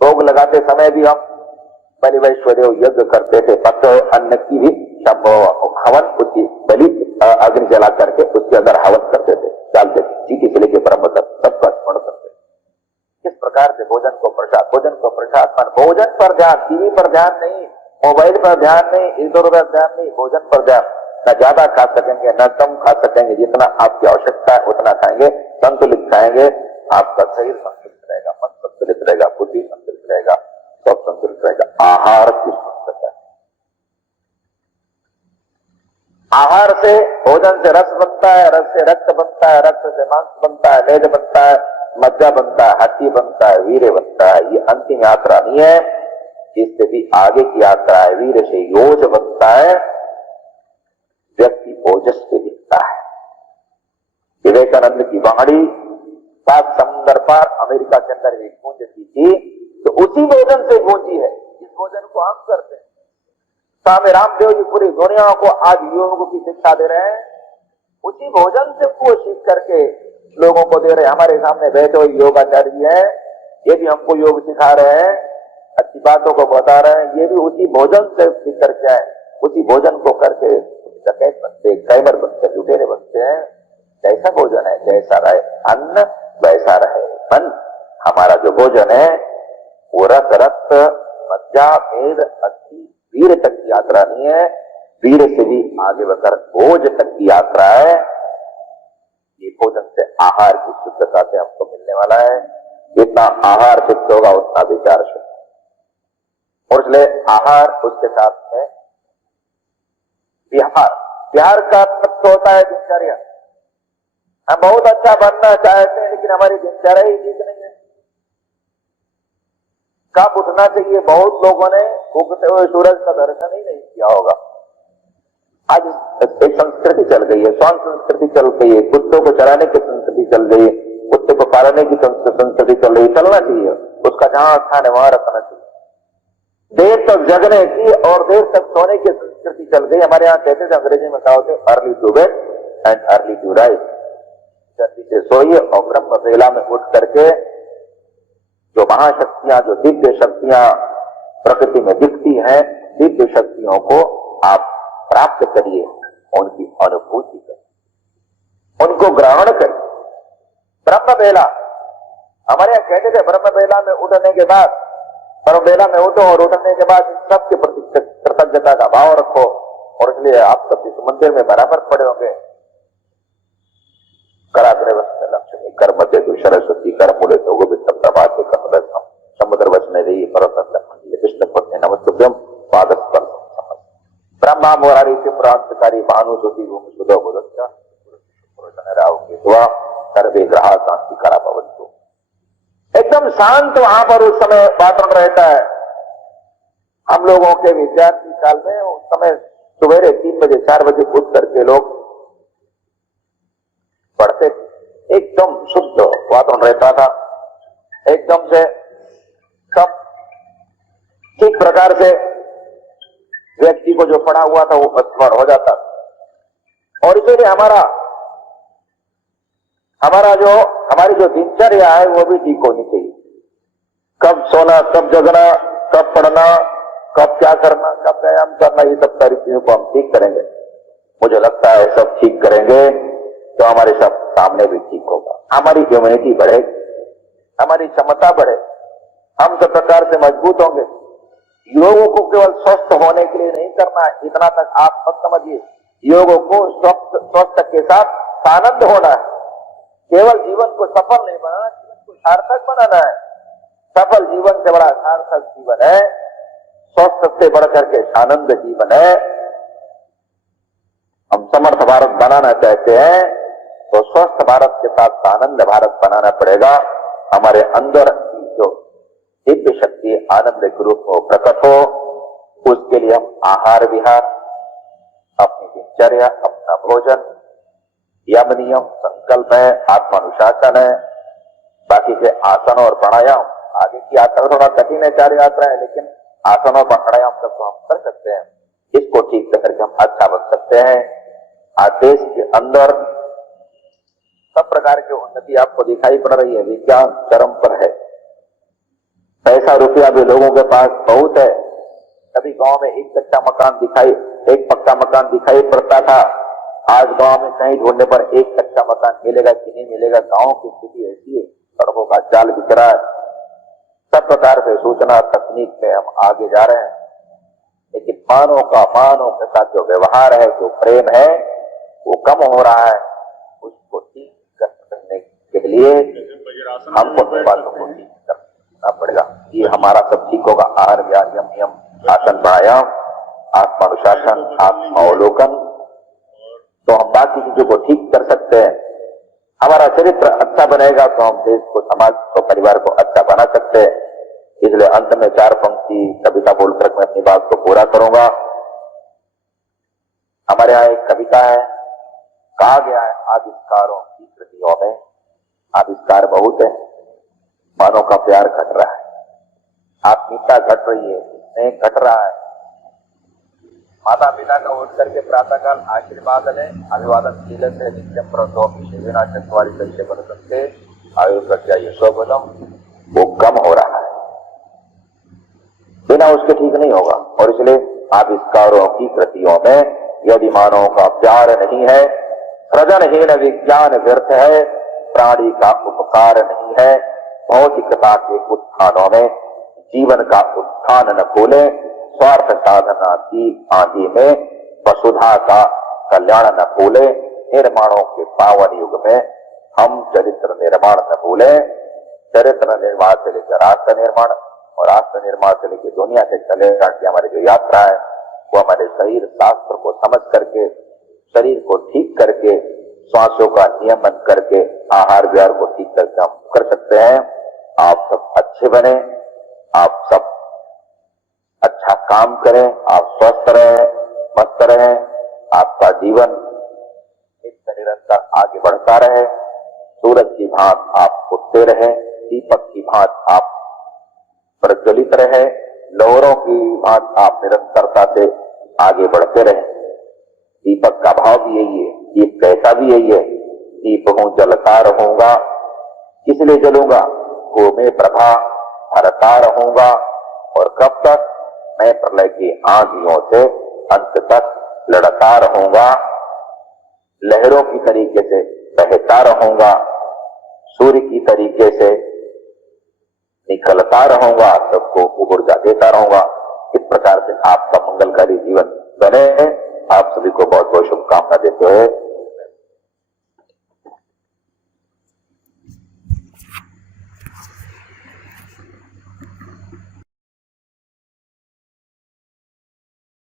भोग लगाते समय भी हम बलि वैश्वदेव यज्ञ करते थे, पक्ष अन्न की भी हवन, उसकी बलि अग्नि जला करके उसके अंदर हवन करते थे, डालते थे, चीटी से लेके ब्रह्म तक सबका स्मरण करते थे। किस प्रकार से भोजन को प्रसाद, भोजन को प्रसाद, भोजन पर ध्यान, टीवी पर ध्यान नहीं, मोबाइल पर ध्यान नहीं, इधर उधर ध्यान नहीं, भोजन पर ध्यान। न ज्यादा खा सकेंगे न कम खा सकेंगे, जितना आपकी आवश्यकता है उतना खाएंगे, संतुलित खाएंगे। आपका शरीर संतुलित रहेगा, मन संतुलित रहेगा, बुद्धि संतुलित रहेगा, सब संतुलित रहेगा। आहार की स्वच्छता, आहार से, भोजन से रस बनता है, रस से रक्त बनता है, रक्त से मांस बनता है, मेद बनता है, मज्जा बनता है, हड्डी बनता है, वीर्य बनता है। ये अंतिम यात्रा नहीं है, इससे भी आगे की यात्रा है। वीर्य से योज बनता है, व्यक्ति ओजस से दिखता है। विवेकानंद की वाणी सात समुद्र पार अमेरिका के अंदर एक गूंजती थी, तो उसी भोजन से गूंजी है जिस भोजन को हम करते हैं। स्वामी रामदेव जी पूरी दुनिया को आज योग की शिक्षा दे रहे हैं, उसी भोजन से वो सीख करके लोगों को दे रहे हैं। हमारे सामने बैठे हुए योगाचार्य जी हैं, ये भी हमको योग सिखा रहे हैं, अच्छी बातों को बता रहे हैं। ये भी उसी भोजन से सीख करके आए, उसी भोजन को करके डकैत बनते, कैमर बनते, लुटेरे बनते हैं। जैसा भोजन है, जैसा रहे अन्न वैसा रहे मन। हमारा जो भोजन है वो रस, रक्त, मज्जा, मेद, अस्थि, वीर तक की यात्रा नहीं है, वीर से भी आगे बढ़कर भोज तक की यात्रा है। ये भोजन से, आहार की शुद्धता से हमको मिलने वाला है। जितना आहार शुद्ध होगा उतना विचार शुद्ध, और इसलिए आहार उसके साथ में विहार। विहार का अर्थ होता है दिनचर्या। हम बहुत अच्छा बनना चाहते हैं लेकिन हमारी दिनचर्या ही ठीक नहीं है। कब उठना चाहिए, बहुत लोगों ने उगते हुए सूरज का दर्शन ही नहीं किया होगा। आज एक संस्कृति चल गई है, श्वान संस्कृति चल गई है, कुत्तों को चराने की संस्कृति चल गई है, कुत्ते को पालने की संस्कृति चल रही है। चलना चाहिए, उसका जहां स्थान है वहां रखना चाहिए। देर तक जगने की और देर तक सोने की संस्कृति चल गई। हमारे यहाँ कहते थे, अंग्रेजी में कहा होते, early to bed and early to rise. जल्दी से सोइए और ब्रह्म बेला में उठ करके जो महाशक्तियां, जो दिव्य शक्तियां प्रकृति में दिखती हैं, दिव्य शक्तियों को आप प्राप्त करिए, उनकी अनुभूति करिए, उनको ग्रहण करिए। ब्रह्म बेला, हमारे यहाँ कहते थे ब्रह्म बेला में उठने के बाद, ब्रह्म बेला में उठो और उठने के बाद सबके प्रति कृतज्ञता का भाव रखो, और इसलिए आप सब इस मंदिर में बराबर पड़े होंगे। कराग्रवस्य लक्ष्मी कर मध्य तो सरस्वती कर मूले तो गोविंद प्रभात कर समुद्र वचने देही पर्वत कृष्ण पत्नी नमस्तुभ्यम पादस्पर्श ब्रह्मा मुरारी त्रिपुरांतकारी भानु ज्योति भूमि सुधो बुधस्य राव के दुआ सर्वे ग्रह शांति करा भवन्तु। एकदम शांत वहां पर उस समय वातावरण रहता है। हम लोगों के विद्यार्थी काल में उस समय सवेरे 3 बजे 4 बजे उठ करके लोग पढ़ते थे। एकदम शुद्ध वातावरण रहता था, एकदम से सब ठीक प्रकार से व्यक्ति को जो पढ़ा हुआ था वो स्मरण हो जाता। और इसीलिए हमारी जो दिनचर्या है वो भी ठीक होनी चाहिए। कब सोना, कब जगना, कब पढ़ना, कब क्या करना, कब व्यायाम करना, ये सब सारी चीजों को हम ठीक करेंगे। मुझे लगता है सब ठीक करेंगे तो हमारे सब सामने भी ठीक होगा, हमारी इम्यूनिटी बढ़ेगी, हमारी क्षमता बढ़े, हम सब प्रकार से मजबूत होंगे। योगों को केवल स्वस्थ होने के लिए नहीं करना है, इतना तक आप मत समझिए। योगों को स्वस्थ के साथ आनंद होना है। केवल जीवन को सफल नहीं बनाना, जीवन को सार्थक बनाना है। सफल जीवन से बड़ा सार्थक जीवन है, स्वस्थ से बढ़कर के आनंद जीवन है। हम समर्थ भारत बनाना चाहते हैं तो स्वस्थ भारत के साथ आनंद भारत बनाना पड़ेगा। हमारे अंदर जो दिव्य शक्ति आनंद के रूप में प्रकट हो, उसके लिए हम आहार विहार, अपनी दिनचर्या, अपना भोजन, यम नियम, संकल्प है, आत्मानुशासन है, बाकी के आसन और प्राणायाम। आगे की यात्रा थोड़ा कठिन है, 4 यात्रा है, लेकिन आसन और प्राणायाम तक तो हम कर सकते हैं। इसको ठीक करके हम अच्छा बन सकते हैं। आज देश के अंदर सब प्रकार की उन्नति आपको दिखाई पड़ रही है, विज्ञान चरम पर है, पैसा रुपया भी लोगों के पास बहुत है। कभी गांव में एक कच्चा मकान एक पक्का मकान दिखाई पड़ता था, आज गांव में कहीं ढूंढने पर एक कच्चा मकान मिलेगा कि नहीं मिलेगा। गांव की स्थिति ऐसी है, सड़कों का जाल बिछ रहा है। सब प्रकार से सूचना तकनीक में हम आगे जा रहे हैं, लेकिन मानव के साथ जो व्यवहार है, जो प्रेम है, वो कम हो रहा है। उसको ठीक करने के लिए हमको बातों को ठीक करना पड़ेगा। ये हमारा सब ठीक होगा। आहार विहार, यम नियम, आसन प्राणायाम, आत्मानुशासन, आत्मावलोकन, तो हम बाकी चीजों को ठीक कर सकते हैं। हमारा चरित्र अच्छा बनेगा तो हम देश को, समाज को, परिवार को अच्छा बना सकते हैं। इसलिए अंत में 4 पंक्ति कविता बोलकर मैं अपनी बात को पूरा करूंगा। हमारे यहाँ एक कविता है, कहा गया है, आविष्कारों की कृतियों में आविष्कार बहुत है, मानव का प्यार घट रहा है, आत्मीयता घट रही है, स्नेह घट रहा है। माता पिता का उठ करके प्रातःकाल आशीर्वाद लें, अभिवादन शीलन से नित्यम प्रविना चतवारी दृश्य बन सकते आयु प्रज्ञा यशोबलम, वो कम हो रहा है, बिना उसके ठीक नहीं होगा। और इसलिए आविष्कारों की कृतियों में यदि मानव का प्यार नहीं है, सृजनहीन विज्ञान व्यर्थ है, प्राणी का उपकार नहीं है, भौतिकता के उत्थानों में जीवन का उत्थान न खोले, स्वार्थ साधना की आंधी में वसुधा का कल्याण न भूले, निर्माणों के पावन युग में हम चरित्र निर्माण न भूले। चरित्र निर्माण से लेकर राष्ट्र निर्माण और राष्ट्र निर्माण से लेकर दुनिया के कल्याण की हमारी जो यात्रा है, वो हमारे शरीर शास्त्र को समझ करके, शरीर को ठीक करके, श्वासों का नियमन करके, आहार विहार को ठीक करके हम कर सकते हैं। आप सब अच्छे बने, आप सब अच्छा काम करें, आप स्वस्थ रहें, मस्त रहें, आपका जीवन नित्य निरंतर आगे बढ़ता रहे, सूरज की भांति आप उठते रहे, दीपक की भांति आप प्रज्वलित रहे, लहरों की भांति आप निरंतरता से आगे बढ़ते रहे। दीपक का भाव भी यही है, दीप कहता भी यही है, दीप हूं जलता रहूंगा, किस लिए जलूंगा, हो में प्रभा हरता रहूंगा, और कब तक, मैं प्रलय की आंधियों से अंत तक लड़ता रहूंगा, लहरों की तरीके से बहता रहूंगा, सूर्य की तरीके से निकलता रहूंगा, तो